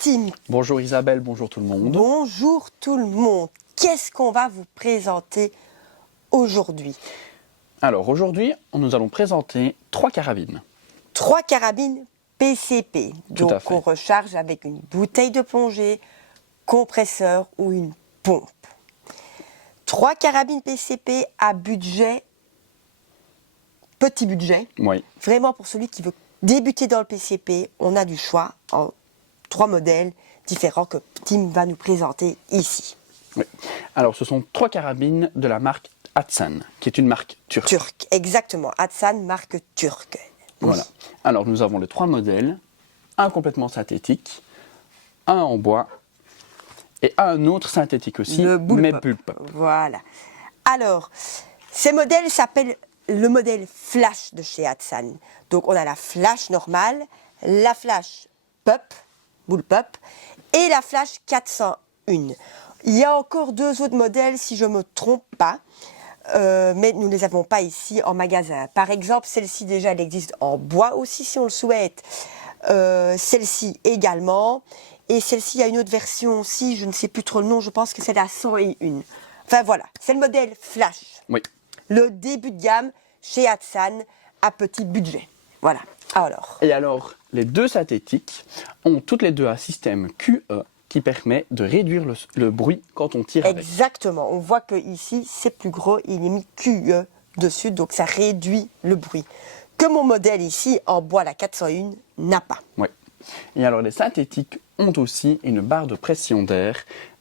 Tim. Bonjour Isabelle, bonjour tout le monde. Bonjour tout le monde. Qu'est-ce qu'on va vous présenter aujourd'hui? Alors aujourd'hui, nous allons présenter 3 carabines. 3 carabines PCP. Tout à Donc fait. on recharge avec une bouteille de plongée, compresseur ou une pompe. 3 carabines PCP à budget, petit budget. Oui. Vraiment pour celui qui veut débuter dans le PCP, on a du choix en 3 modèles différents que Tim va nous présenter ici. Oui. Alors ce sont 3 carabines de la marque Hatsan, qui est une marque turque. Turc, exactement. Hatsan, marque turque. Voilà. Alors nous avons les 3 modèles, un complètement synthétique, un en bois et un autre synthétique aussi, Le mais bullpup. bullpup. Voilà. Alors, ces modèles s'appellent le modèle Flash de chez Hatsan. Donc on a la Flash normale, la Flash Pup, bullpup, et la Flash 401. Il y a encore 2 autres modèles si je ne me trompe pas. Mais nous ne les avons pas ici en magasin. Par exemple, celle-ci déjà, elle existe en bois aussi si on le souhaite. Celle-ci également. Et celle-ci, il y a une autre version aussi, je ne sais plus trop le nom, je pense que c'est la 101. Enfin voilà, c'est le modèle Flash. Oui. Le début de gamme chez Hatsan à petit budget. Voilà. Alors, Et alors, les 2 synthétiques ont toutes les 2 un système QE qui permet de réduire le bruit quand on tire avec. exactement. On voit que ici, c'est plus gros, il est mis QE dessus, donc ça réduit le bruit. Que mon modèle ici, en bois, la 401, n'a pas. Oui. Et alors les synthétiques ont aussi une barre de pression d'air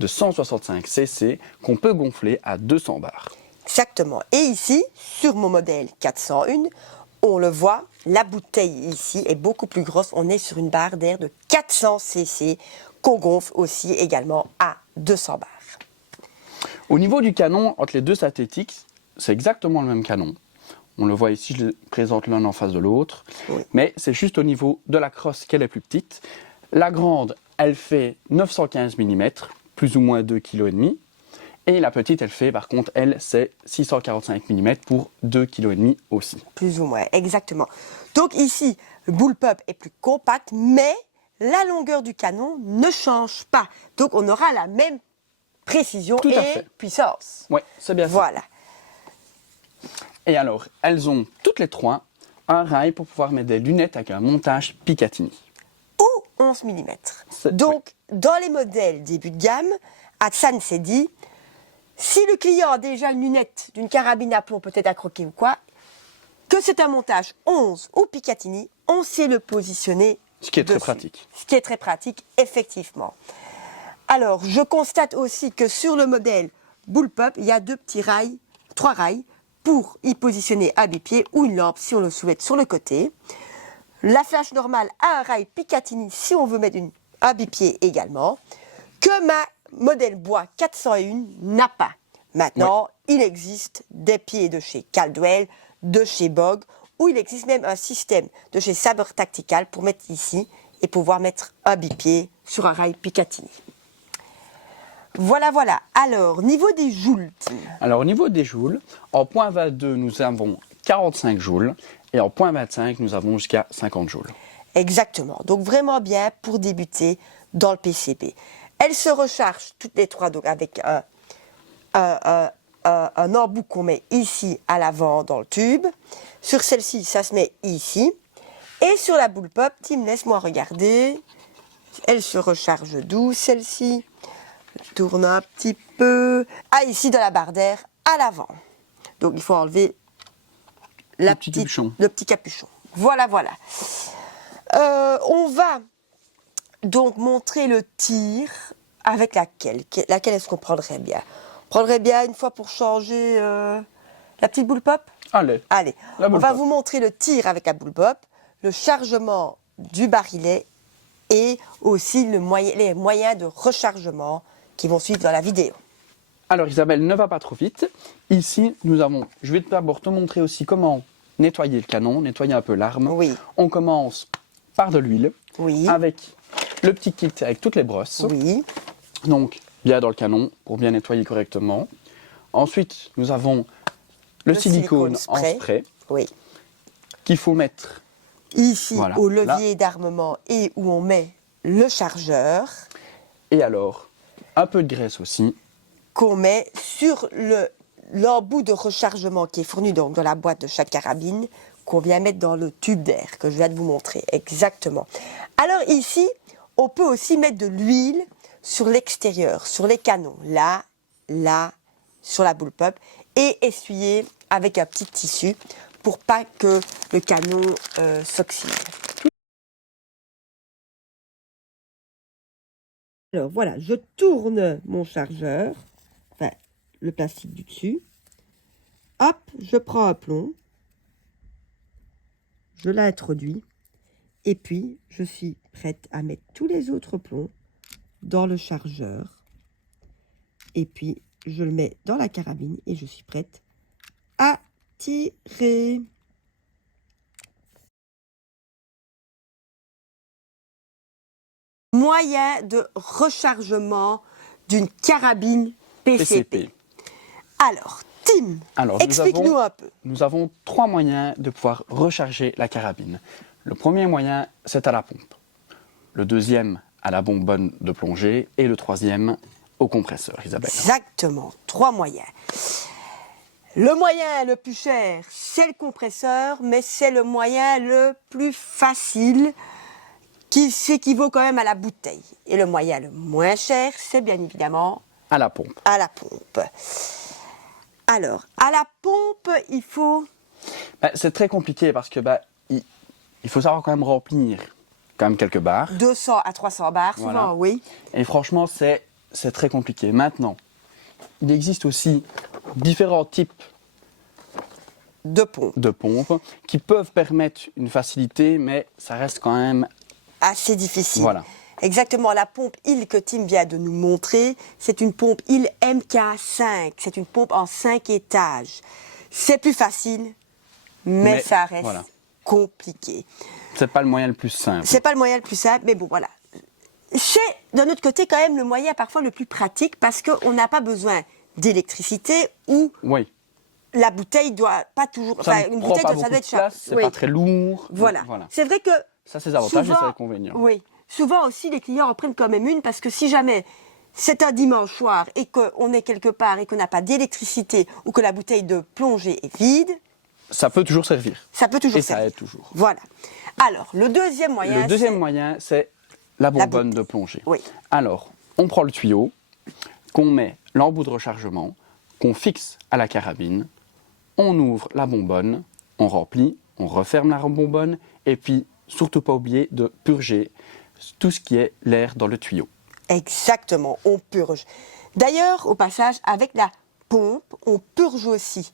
de 165 cc qu'on peut gonfler à 200 bars. Exactement. Et ici, sur mon modèle 401, on le voit, la bouteille ici est beaucoup plus grosse. On est sur une barre d'air de 400 cc qu'on gonfle aussi également à 200 bars. Au niveau du canon, entre les 2 synthétiques, c'est exactement le même canon. On le voit ici, je les présente l'un en face de l'autre. Oui. Mais c'est juste au niveau de la crosse qu'elle est plus petite. La grande, elle fait 915 mm, plus ou moins 2,5 kg. Et la petite, elle fait, par contre, elle, c'est 645 mm pour 2,5 kg aussi. Plus ou moins, exactement. Donc ici, le bullpup est plus compact, mais la longueur du canon ne change pas. Donc on aura la même précision Tout à et fait. puissance. Oui, c'est bien ça. Voilà. Et alors, elles ont toutes les 3 un rail pour pouvoir mettre des lunettes avec un montage Picatinny. Ou 11 mm. Donc, dans les modèles début de gamme, Hatsan s'est dit, si le client a déjà une lunette d'une carabine à plomb peut-être à croquer ou quoi, que c'est un montage 11 ou Picatinny, on sait le positionner. Ce qui est très dessus. pratique. Ce qui est très pratique, effectivement. Alors, je constate aussi que sur le modèle bullpup, il y a 3 rails, pour y positionner un bipied ou une lampe si on le souhaite sur le côté. La Flash normale a un rail Picatinny si on veut mettre un bipied également, que ma modèle bois 401 n'a pas. Maintenant, il existe des pieds de chez Caldwell, de chez Bog, ou il existe même un système de chez Sabre Tactical pour mettre ici et pouvoir mettre un bipied sur un rail Picatinny. Voilà, voilà. Alors, niveau des joules, Tim. Alors au niveau des joules, en point 22, nous avons 45 joules et en point 25, nous avons jusqu'à 50 joules. Exactement. Donc vraiment bien pour débuter dans le PCP. Elles se rechargent toutes les 3 donc avec un embout qu'on met ici à l'avant dans le tube. Sur celle-ci, ça se met ici. Et sur la bullpup, Tim, laisse-moi regarder. Elle se recharge d'où celle-ci? Je tourne un petit peu. Ah, ici dans la barre d'air à l'avant. Donc il faut enlever Le petit capuchon. le petit capuchon. Voilà, voilà. On va donc montrer le tir avec laquelle est-ce qu'on prendrait bien? On prendrait bien une fois pour changer la petite bullpup? Allez, Allez, La on va bullpup. vous montrer le tir avec la bullpup, le chargement du barillet et aussi les moyens de rechargement qui vont suivre dans la vidéo. Alors Isabelle, ne va pas trop vite. Ici, nous avons, je vais d'abord te montrer aussi comment nettoyer le canon, nettoyer un peu l'arme. Oui. On commence par de l'huile, Oui. avec le petit kit avec toutes les brosses. Oui, Donc, bien dans le canon pour bien nettoyer correctement. Ensuite, nous avons le silicone en spray Oui. qu'il faut mettre Ici, Voilà, au levier d'armement et où on met le chargeur Et alors, un peu de graisse aussi. qu'on met sur l'embout de rechargement qui est fourni donc dans la boîte de chaque carabine, qu'on vient mettre dans le tube d'air que je viens de vous montrer. Exactement. Alors ici, on peut aussi mettre de l'huile sur l'extérieur, sur les canons, là, sur la bullpup, et essuyer avec un petit tissu pour pas que le canon s'oxyde. Alors voilà, je tourne mon chargeur, enfin le plastique du dessus. Hop, je prends un plomb, je l'introduis, et puis je suis prête à mettre tous les autres plombs dans le chargeur. Et puis je le mets dans la carabine et je suis prête à tirer. Moyen de rechargement d'une carabine PCP. Alors, Tim, Alors, explique-nous un peu. Nous avons 3 moyens de pouvoir recharger la carabine. Le premier moyen, c'est à la pompe. Le deuxième, à la bonbonne de plongée. Et le troisième, au compresseur, Isabelle. Exactement, 3 moyens. Le moyen le plus cher, c'est le compresseur, mais c'est le moyen le plus facile qui s'équivaut quand même à la bouteille. Et le moyen le moins cher, c'est bien évidemment À la pompe. à la pompe. Alors, à la pompe, il faut... C'est très compliqué parce que il faut savoir quand même remplir quand même quelques barres. 200 à 300 bars, souvent, Voilà. oui. Et franchement, c'est très compliqué. Maintenant, il existe aussi différents types De pompe. de pompes qui peuvent permettre une facilité, mais ça reste quand même... Assez difficile. Voilà. Exactement, la pompe IL que Tim vient de nous montrer, c'est une pompe IL MK5. C'est une pompe en 5 étages. C'est plus facile, mais ça reste compliqué. C'est pas le moyen le plus simple. C'est pas le moyen le plus simple, mais bon, voilà. C'est, d'un autre côté, quand même le moyen parfois le plus pratique parce qu'on n'a pas besoin d'électricité ou Oui. la bouteille doit pas toujours... Ça Enfin, ne une prend bouteille pas doit, ça beaucoup doit de être place, c'est oui. pas très lourd. Voilà. Voilà. C'est vrai que... Ça, c'est les avantages et souvent, c'est les inconvénients. Oui. Souvent aussi, les clients en prennent quand même une parce que si jamais c'est un dimanche soir et qu'on est quelque part et qu'on n'a pas d'électricité ou que la bouteille de plongée est vide, Ça peut toujours servir. ça peut toujours Et servir. ça aide toujours. Voilà. Alors, le deuxième moyen, Le deuxième c'est- moyen, c'est la bonbonne bouteille. de plongée. Oui. Alors, on prend le tuyau, qu'on met l'embout de rechargement, qu'on fixe à la carabine, on ouvre la bonbonne, on remplit, on referme la bonbonne, et puis, surtout pas oublier de purger tout ce qui est l'air dans le tuyau. Exactement, on purge. D'ailleurs, au passage, avec la pompe, on purge aussi.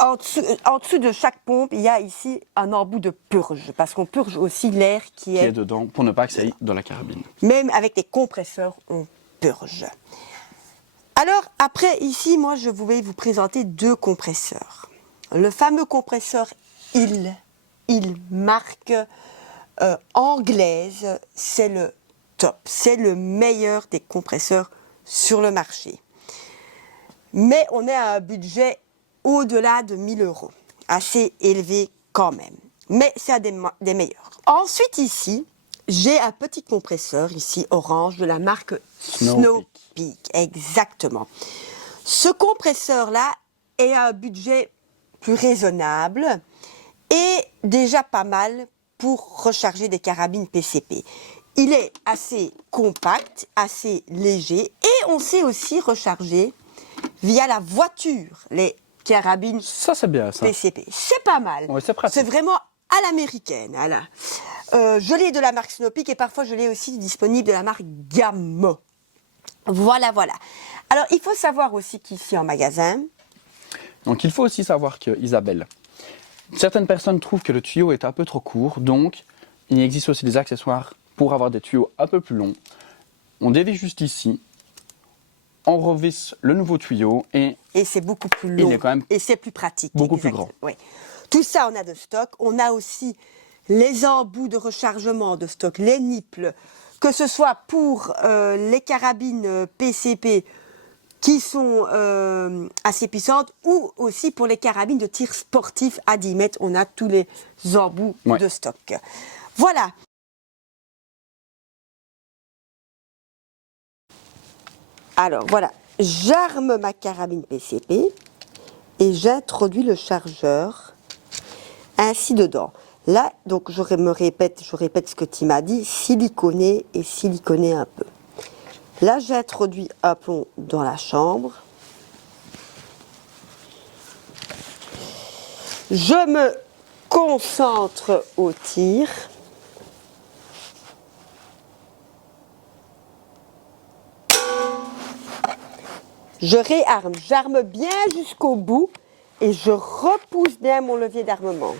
En dessous de chaque pompe, il y a ici un embout de purge, parce qu'on purge aussi l'air qui Qui est... est dedans, pour ne pas que ça aille dans la carabine. Même avec les compresseurs, on purge. Alors, après, ici, moi, je voulais vous présenter 2 compresseurs. Le fameux compresseur Il marque anglaise, c'est le top. C'est le meilleur des compresseurs sur le marché. Mais on est à un budget au-delà de 1 000 €. Assez élevé quand même. Mais c'est un des meilleurs. Ensuite, ici, j'ai un petit compresseur, ici, orange, de la marque Snowpeak. Exactement. Ce compresseur-là est à un budget plus raisonnable et déjà pas mal pour recharger des carabines PCP. Il est assez compact, assez léger et on sait aussi recharger via la voiture les carabines Ça, c'est bien, ça. PCP. C'est pas mal. Ouais, c'est pratique. C'est vraiment à l'américaine. Je l'ai de la marque Snowpeak et parfois je l'ai aussi disponible de la marque Gamma. Voilà, voilà. Alors, il faut savoir aussi qu'ici en magasin, Donc, il faut aussi savoir que, Isabelle, certaines personnes trouvent que le tuyau est un peu trop court, donc il existe aussi des accessoires pour avoir des tuyaux un peu plus longs. On dévie juste ici, on revisse le nouveau tuyau et c'est beaucoup plus long. il est quand même et c'est plus pratique. beaucoup plus exact. grand. Oui. Tout ça, on a de stock. On a aussi les embouts de rechargement de stock, les nipples, que ce soit pour les carabines PCP qui sont assez puissantes ou aussi pour les carabines de tir sportif à 10 mètres. On a tous les embouts Ouais. de stock. Voilà. Alors voilà, j'arme ma carabine PCP et j'introduis le chargeur ainsi dedans. Là, donc je répète ce que tu m'as dit, siliconer et siliconer un peu. Là, j'introduis un plomb dans la chambre. Je me concentre au tir. Je réarme, j'arme bien jusqu'au bout et je repousse bien mon levier d'armement.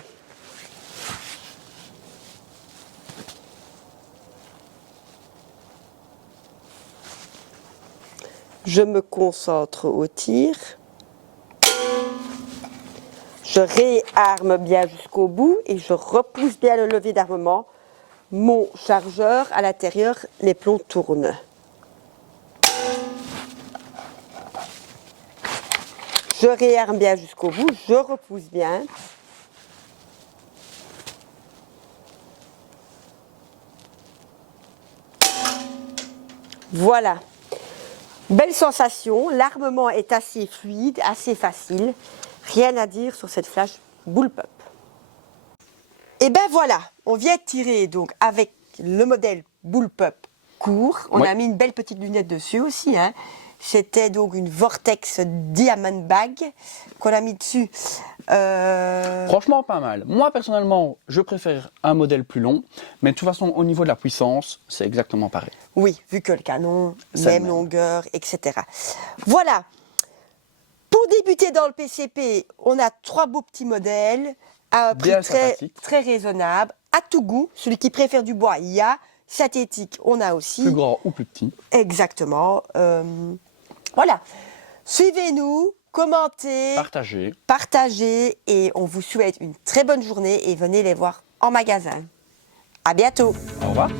Je me concentre au tir. Je réarme bien jusqu'au bout et je repousse bien le levier d'armement. Mon chargeur, à l'intérieur, les plombs tournent. Je réarme bien jusqu'au bout, je repousse bien. Voilà. Belle sensation, l'armement est assez fluide, assez facile. Rien à dire sur cette flash Bullpup. Et ben voilà, on vient de tirer donc avec le modèle Bullpup court. On a mis une belle petite lunette dessus aussi, hein. C'était donc une Vortex Diamond Bag qu'on a mis dessus. Franchement, pas mal. Moi, personnellement, je préfère un modèle plus long, mais de toute façon, au niveau de la puissance, c'est exactement pareil. Oui, vu que le canon, C'est même le même. longueur, etc. Voilà. Pour débuter dans le PCP, on a 3 beaux petits modèles à un prix Bien très, sympathique. très raisonnable, à tout goût. Celui qui préfère du bois, il y a. Synthétique, on a aussi. Plus grand ou plus petit. Exactement. Voilà. Suivez-nous, commentez, Partagez. et on vous souhaite une très bonne journée et venez les voir en magasin. À bientôt. Au revoir.